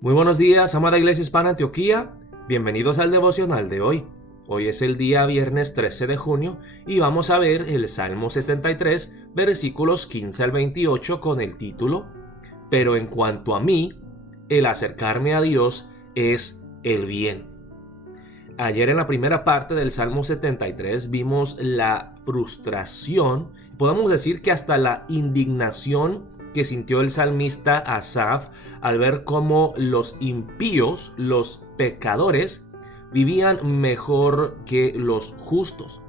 Muy buenos días, amada Iglesia Hispana Antioquía. Bienvenidos al devocional de hoy. Hoy es el día viernes 13 de junio y vamos a ver el Salmo 73, versículos 15 al 28 con el título: Pero en cuanto a mí, el acercarme a Dios es el bien. Ayer en la primera parte del Salmo 73 vimos la frustración, podemos decir que hasta la indignación que sintió el salmista Asaf al ver cómo los impíos, los pecadores, vivían mejor que los justos.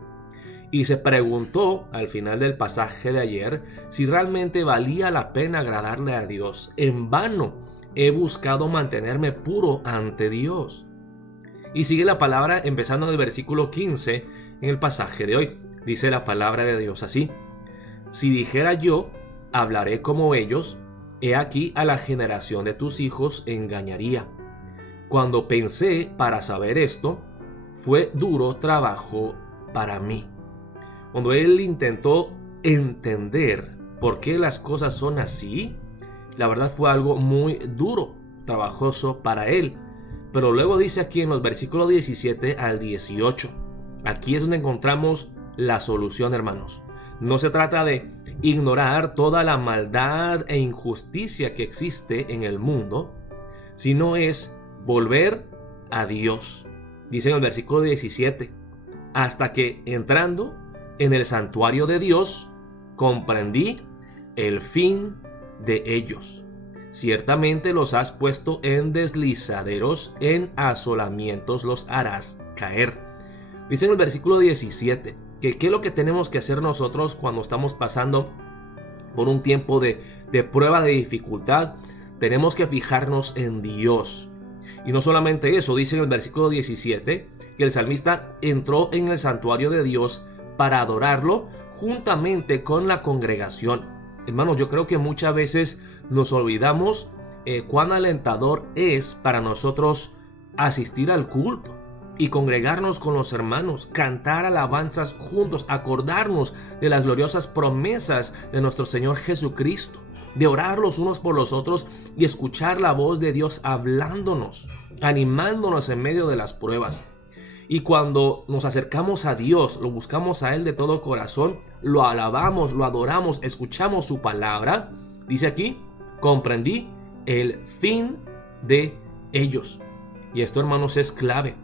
Y se preguntó al final del pasaje de ayer si realmente valía la pena agradarle a Dios. En vano he buscado mantenerme puro ante Dios. Y sigue la palabra empezando en el versículo 15 en el pasaje de hoy. Dice la palabra de Dios así: Si dijera yo, hablaré como ellos, he aquí a la generación de tus hijos engañaría. Cuando pensé para saber esto, fue duro trabajo para mí. Cuando él intentó entender por qué las cosas son así, la verdad fue algo muy duro, trabajoso para él. Pero luego dice aquí en los versículos 17 al 18, aquí es donde encontramos la solución, hermanos. No se trata de ignorar toda la maldad e injusticia que existe en el mundo, sino es volver a Dios. Dice en el versículo 17, hasta que entrando en el santuario de Dios, comprendí el fin de ellos. Ciertamente los has puesto en deslizaderos, en asolamientos los harás caer. Dice en el versículo 17 que qué es lo que tenemos que hacer nosotros cuando estamos pasando por un tiempo de prueba, de dificultad. Tenemos que fijarnos en Dios. Y no solamente eso, dice en el versículo 17 que el salmista entró en el santuario de Dios para adorarlo juntamente con la congregación. Hermanos, yo creo que muchas veces nos olvidamos cuán alentador es para nosotros asistir al culto y congregarnos con los hermanos, cantar alabanzas juntos, acordarnos de las gloriosas promesas de nuestro Señor Jesucristo, de orar los unos por los otros y escuchar la voz de Dios hablándonos, animándonos en medio de las pruebas. Y cuando nos acercamos a Dios, lo buscamos a Él de todo corazón, lo alabamos, lo adoramos, escuchamos su palabra, dice aquí: comprendí el fin de ellos. Y esto, hermanos, es clave.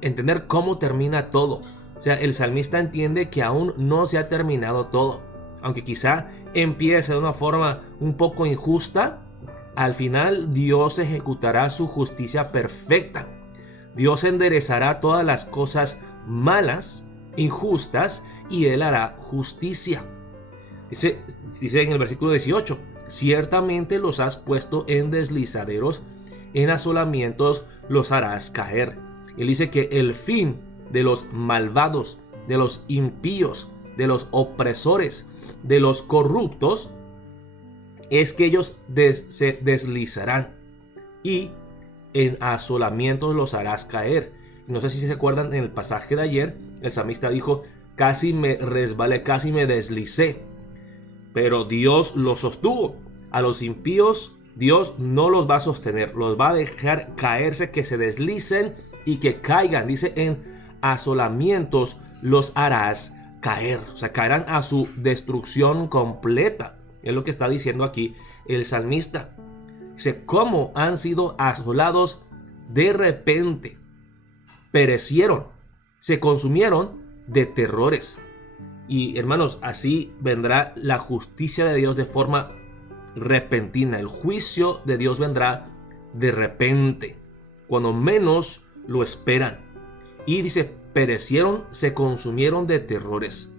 Entender cómo termina todo. O sea, el salmista entiende que aún no se ha terminado todo. Aunque quizá empiece de una forma un poco injusta, al final Dios ejecutará su justicia perfecta. Dios enderezará todas las cosas malas, injustas, y Él hará justicia. Dice en el versículo 18, ciertamente los has puesto en deslizaderos, en asolamientos los harás caer. Él dice que el fin de los malvados, de los impíos, de los opresores, de los corruptos, es que ellos se deslizarán y en asolamientos los harás caer. No sé si se acuerdan, en el pasaje de ayer el salmista dijo: casi me resbalé, casi me deslicé, pero Dios los sostuvo. A los impíos Dios no los va a sostener, los va a dejar caerse, que se deslicen y que caigan. Dice: en asolamientos los harás caer. O sea, caerán a su destrucción completa. Es lo que está diciendo aquí el salmista. Dice: cómo han sido asolados de repente, perecieron, se consumieron de terrores. Y hermanos, así vendrá la justicia de Dios de forma repentina. El juicio de Dios vendrá de repente, cuando menos lo esperan. Y dice: perecieron, se consumieron de terrores.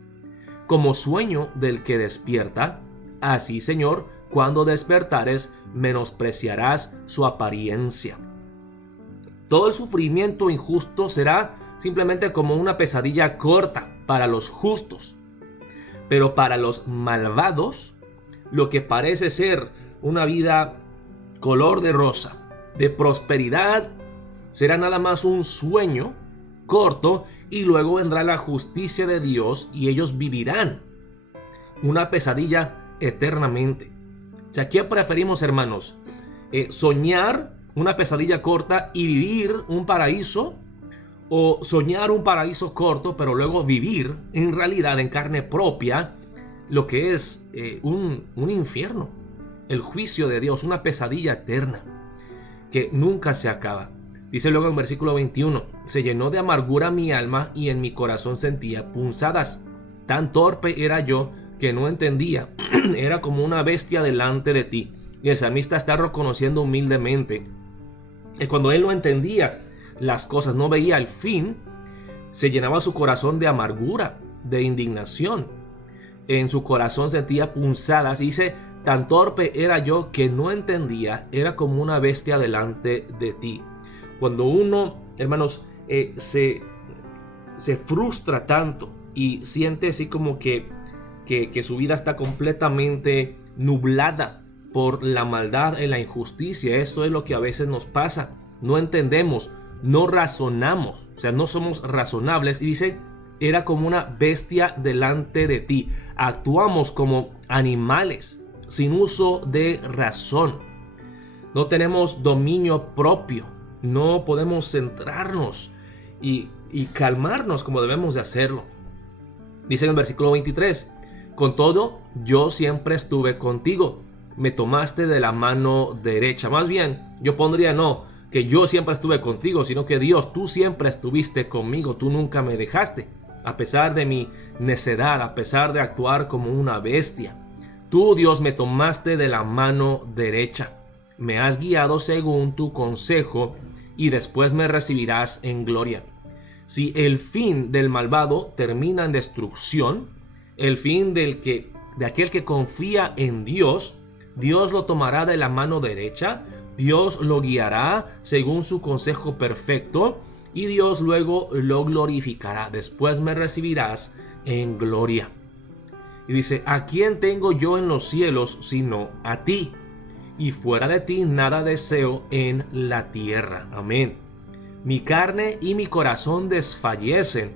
Como sueño del que despierta, así, Señor, cuando despertares, menospreciarás su apariencia. Todo el sufrimiento injusto será simplemente como una pesadilla corta para los justos. Pero para los malvados, lo que parece ser una vida color de rosa, de prosperidad, será nada más un sueño corto, y luego vendrá la justicia de Dios y ellos vivirán una pesadilla eternamente. O sea, ¿qué preferimos, hermanos? Soñar una pesadilla corta y vivir un paraíso, o soñar un paraíso corto, pero luego vivir en realidad en carne propia lo que es un infierno, el juicio de Dios, una pesadilla eterna que nunca se acaba. Dice luego en versículo 21, se llenó de amargura mi alma y en mi corazón sentía punzadas. Tan torpe era yo que no entendía, era como una bestia delante de ti. Y el salmista está reconociendo humildemente que cuando él no entendía las cosas, no veía el fin, se llenaba su corazón de amargura, de indignación. En su corazón sentía punzadas y dice, tan torpe era yo que no entendía, era como una bestia delante de ti. Cuando uno, hermanos, se frustra tanto y siente así como que su vida está completamente nublada por la maldad y la injusticia, eso es lo que a veces nos pasa. No entendemos, no razonamos, o sea, no somos razonables. Y dice, era como una bestia delante de ti. Actuamos como animales, sin uso de razón. No tenemos dominio propio. No podemos centrarnos y calmarnos como debemos de hacerlo. Dice en el versículo 23, con todo, yo siempre estuve contigo. Me tomaste de la mano derecha. Más bien, yo pondría no, que yo siempre estuve contigo, sino que Dios, tú siempre estuviste conmigo. Tú nunca me dejaste. A pesar de mi necedad, a pesar de actuar como una bestia. Tú, Dios, me tomaste de la mano derecha. Me has guiado según tu consejo y después me recibirás en gloria. Si el fin del malvado termina en destrucción, el fin de aquel que confía en Dios, Dios lo tomará de la mano derecha, Dios lo guiará según su consejo perfecto y Dios luego lo glorificará. Después me recibirás en gloria. Y dice, ¿a quién tengo yo en los cielos sino a ti? Y fuera de ti nada deseo en la tierra. Amén. Mi carne y mi corazón desfallecen,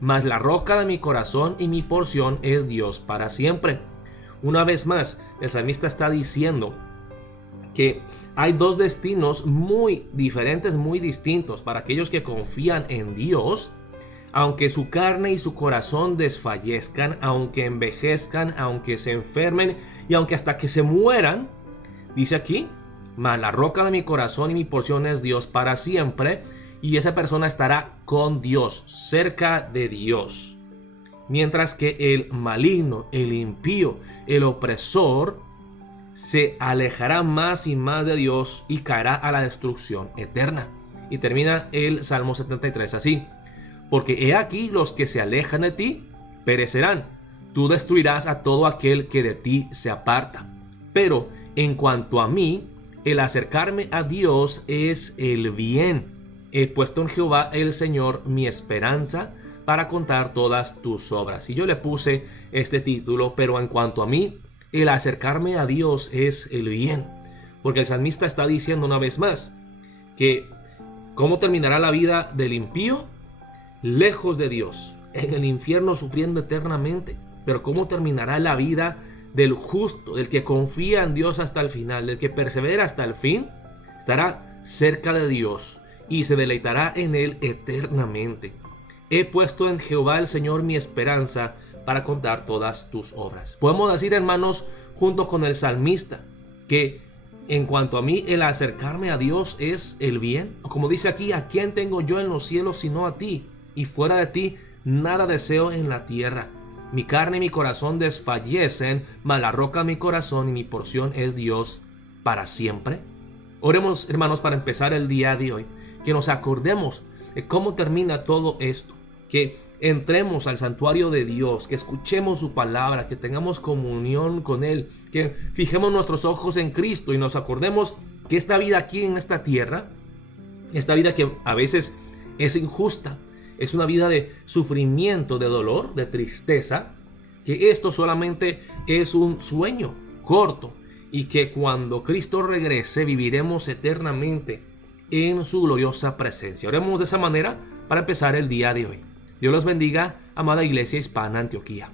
mas la roca de mi corazón y mi porción es Dios para siempre. Una vez más, el salmista está diciendo que hay dos destinos muy diferentes, muy distintos para aquellos que confían en Dios. Aunque su carne y su corazón desfallezcan, aunque envejezcan, aunque se enfermen y aunque hasta que se mueran, dice aquí, mas la roca de mi corazón y mi porción es Dios para siempre, y esa persona estará con Dios, cerca de Dios. Mientras que el maligno, el impío, el opresor, se alejará más y más de Dios y caerá a la destrucción eterna. Y termina el Salmo 73 así. Porque he aquí los que se alejan de ti perecerán. Tú destruirás a todo aquel que de ti se aparta. Pero en cuanto a mí, el acercarme a Dios es el bien. He puesto en Jehová el Señor mi esperanza para contar todas tus obras. Y yo le puse este título, pero en cuanto a mí, el acercarme a Dios es el bien. Porque el salmista está diciendo una vez más que ¿cómo terminará la vida del impío? Lejos de Dios, en el infierno sufriendo eternamente. Pero ¿cómo terminará la vida del justo, del que confía en Dios hasta el final, del que persevera hasta el fin? Estará cerca de Dios y se deleitará en él eternamente. He puesto en Jehová el Señor mi esperanza para contar todas tus obras. Podemos decir, hermanos, junto con el salmista, que en cuanto a mí, el acercarme a Dios es el bien. O como dice aquí, ¿a quién tengo yo en los cielos sino a ti? Y fuera de ti nada deseo en la tierra. Mi carne y mi corazón desfallecen, mas la roca de mi corazón y mi porción es Dios para siempre. Oremos, hermanos, para empezar el día de hoy, que nos acordemos de cómo termina todo esto, que entremos al santuario de Dios, que escuchemos su palabra, que tengamos comunión con Él, que fijemos nuestros ojos en Cristo y nos acordemos que esta vida aquí en esta tierra, esta vida que a veces es injusta, es una vida de sufrimiento, de dolor, de tristeza, que esto solamente es un sueño corto y que cuando Cristo regrese viviremos eternamente en su gloriosa presencia. Oremos de esa manera para empezar el día de hoy. Dios los bendiga, amada Iglesia Hispana Antioquía.